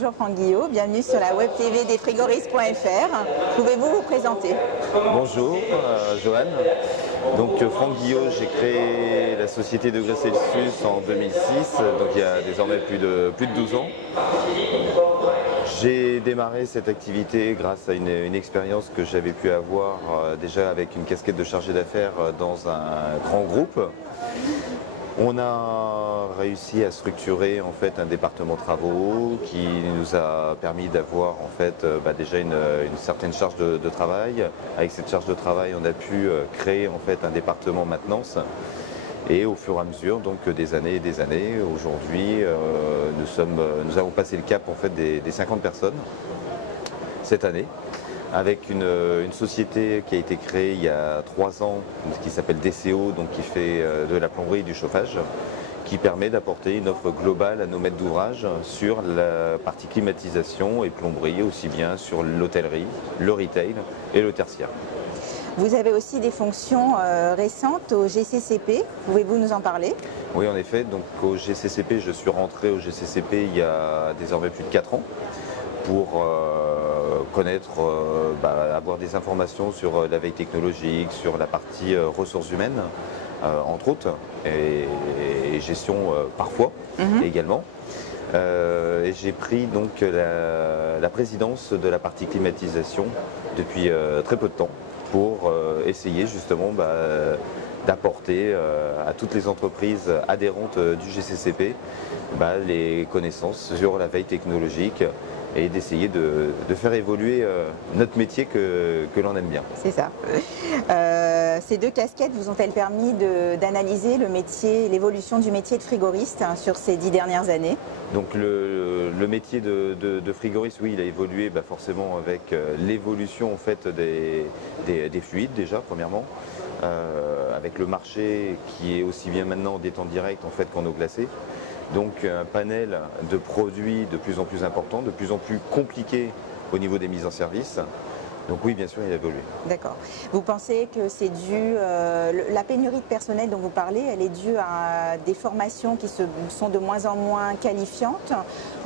Bonjour Franck Guillot, bienvenue sur la web TV des frigoristes.fr. Pouvez-vous vous présenter? Bonjour Joanne. Donc Franck Guillot, j'ai créé la société Degrés Celsius en 2006, donc il y a désormais plus de 12 ans. J'ai démarré cette activité grâce à une expérience que j'avais pu avoir déjà avec une casquette de chargé d'affaires dans un grand groupe. On a réussi à structurer en fait un département travaux qui nous a permis d'avoir en fait déjà une certaine charge de travail. Avec cette charge de travail, on a pu créer en fait un département maintenance. Et au fur et à mesure donc des années, aujourd'hui nous avons passé le cap en fait des 50 personnes cette année, avec une société qui a été créée il y a 3 ans, qui s'appelle DCO, donc qui fait de la plomberie et du chauffage, qui permet d'apporter une offre globale à nos maîtres d'ouvrage sur la partie climatisation et plomberie, aussi bien sur l'hôtellerie, le retail et le tertiaire. Vous avez aussi des fonctions récentes au GCCP, pouvez-vous nous en parler? Oui, en effet, donc au GCCP, je suis rentré au GCCP il y a désormais plus de 4 ans pour connaître, avoir des informations sur la veille technologique, sur la partie ressources humaines, entre autres, et gestion parfois également. Et j'ai pris donc la présidence de la partie climatisation depuis très peu de temps pour essayer justement d'apporter à toutes les entreprises adhérentes du GCCP les connaissances sur la veille technologique et d'essayer de faire évoluer notre métier que l'on aime bien. C'est ça. Ces deux casquettes vous ont-elles permis d'analyser le métier, l'évolution du métier de frigoriste sur ces 10 dernières années? Donc le métier de frigoriste, oui, il a évolué forcément avec l'évolution en fait des fluides déjà premièrement, avec le marché qui est aussi bien maintenant des temps directs en fait qu'en eau glacée. Donc un panel de produits de plus en plus important, de plus en plus compliqué au niveau des mises en service. Donc oui, bien sûr, il a évolué. D'accord. Vous pensez que c'est dû, la pénurie de personnel dont vous parlez, elle est due à des formations qui sont de moins en moins qualifiantes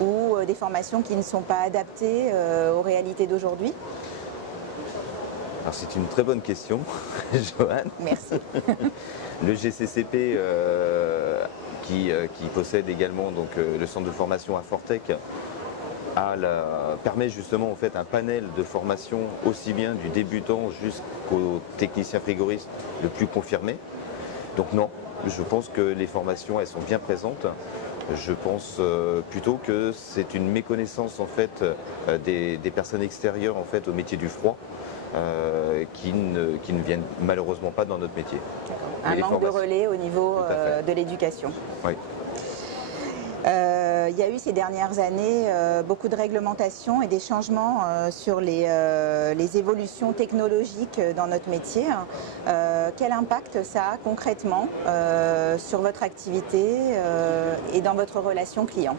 ou des formations qui ne sont pas adaptées aux réalités d'aujourd'hui? Alors c'est une très bonne question, Joanne. Merci. Le GCCP qui possède également donc, le centre de formation à Fortec permet justement en fait un panel de formation aussi bien du débutant jusqu'au technicien frigoriste le plus confirmé. Donc non, je pense que les formations elles sont bien présentes. Je pense plutôt que c'est une méconnaissance en fait des personnes extérieures en fait au métier du froid qui ne viennent malheureusement pas dans notre métier. Un manque de relais au niveau de l'éducation. Oui. Il y a eu ces dernières années beaucoup de réglementations et des changements sur les évolutions technologiques dans notre métier. Quel impact ça a concrètement sur votre activité et dans votre relation client?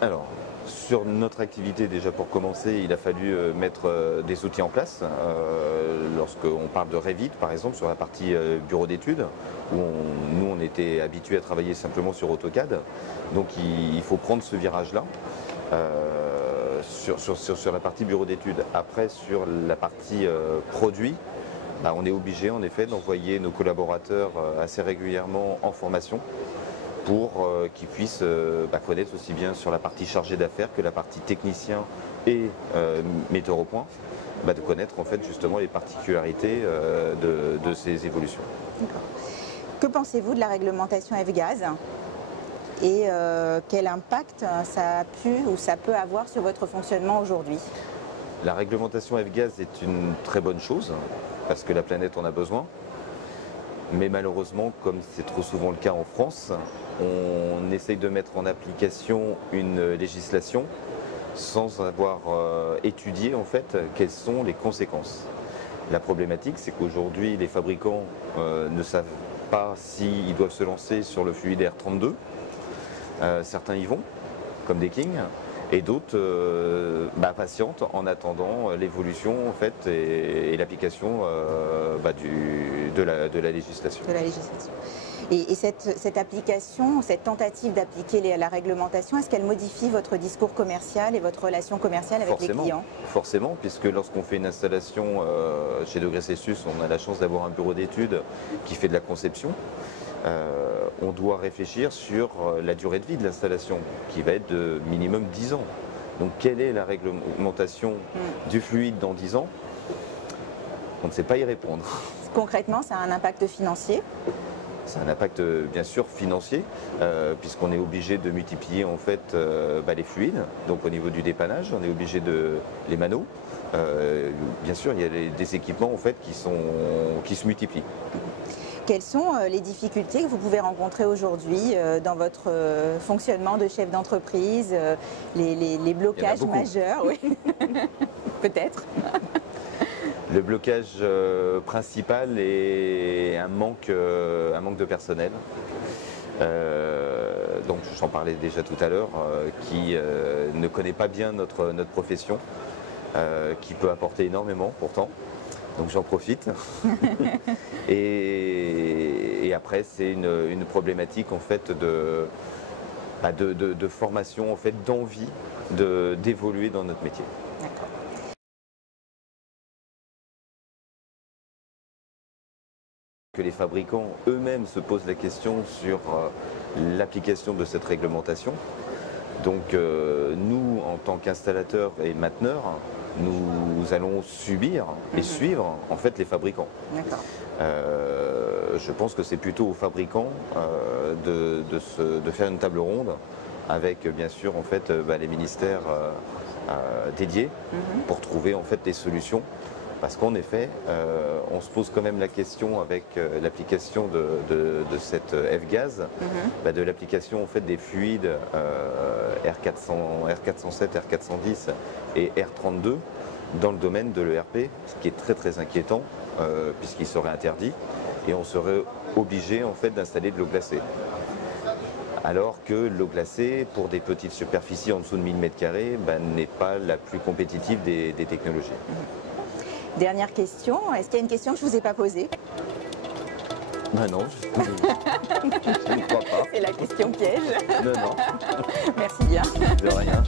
Alors, sur notre activité, déjà pour commencer, il a fallu mettre des outils en place. Lorsqu'on parle de Revit, par exemple, sur la partie bureau d'études, où nous, on était habitués à travailler simplement sur AutoCAD. Donc, il faut prendre ce virage-là sur la partie bureau d'études. Après, sur la partie produit, on est obligé, en effet, d'envoyer nos collaborateurs assez régulièrement en formation pour qu'ils puissent connaître aussi bien sur la partie chargée d'affaires que la partie technicien et metteur au point, de connaître en fait justement les particularités de ces évolutions. Que pensez-vous de la réglementation F-Gaz et quel impact ça a pu ou ça peut avoir sur votre fonctionnement aujourd'hui? La réglementation F-Gaz est une très bonne chose parce que la planète en a besoin. Mais malheureusement, comme c'est trop souvent le cas en France, on essaye de mettre en application une législation sans avoir étudié en fait quelles sont les conséquences. La problématique, c'est qu'aujourd'hui, les fabricants ne savent pas s'ils doivent se lancer sur le fluidaire 32. Certains y vont, comme des King, et d'autres patientent en attendant l'évolution en fait, et l'application de la législation. De la législation. Et cette application, cette tentative d'appliquer la réglementation, est-ce qu'elle modifie votre discours commercial et votre relation commerciale avec les clients? Forcément, puisque lorsqu'on fait une installation chez Degrés Celsius, on a la chance d'avoir un bureau d'études qui fait de la conception. On doit réfléchir sur la durée de vie de l'installation, qui va être de minimum 10 ans. Donc quelle est la réglementation du fluide dans 10 ans? On ne sait pas y répondre. Concrètement, ça a un impact financier? C'est un impact bien sûr financier, puisqu'on est obligé de multiplier en fait les fluides. Donc au niveau du dépannage, on est obligé de les manos. Bien sûr, il y a des équipements en fait qui se multiplient. Quelles sont les difficultés que vous pouvez rencontrer aujourd'hui dans votre fonctionnement de chef d'entreprise, les blocages majeurs? Oui. Peut-être. Le blocage principal est un manque de personnel. Donc j'en parlais déjà tout à l'heure, qui ne connaît pas bien notre profession, qui peut apporter énormément pourtant. Donc j'en profite. et après c'est une problématique en fait de formation, en fait, d'envie d'évoluer dans notre métier. D'accord. Que les fabricants eux-mêmes se posent la question sur l'application de cette réglementation. Donc nous, en tant qu'installateurs et mainteneurs, nous allons subir et suivre en fait les fabricants. D'accord. Je pense que c'est plutôt aux fabricants de faire une table ronde avec bien sûr en fait les ministères dédiés pour trouver en fait des solutions. Parce qu'en effet, on se pose quand même la question avec l'application de cette F-Gaz, de l'application en fait des fluides R407, R410 et R32 dans le domaine de l'ERP, ce qui est très très inquiétant puisqu'il serait interdit et on serait obligé en fait d'installer de l'eau glacée. Alors que l'eau glacée, pour des petites superficies en dessous de 1000 m², n'est pas la plus compétitive des technologies. Dernière question, est-ce qu'il y a une question que je ne vous ai pas posée? Non, je ne crois pas. C'est la question piège. Non. Merci bien. De rien.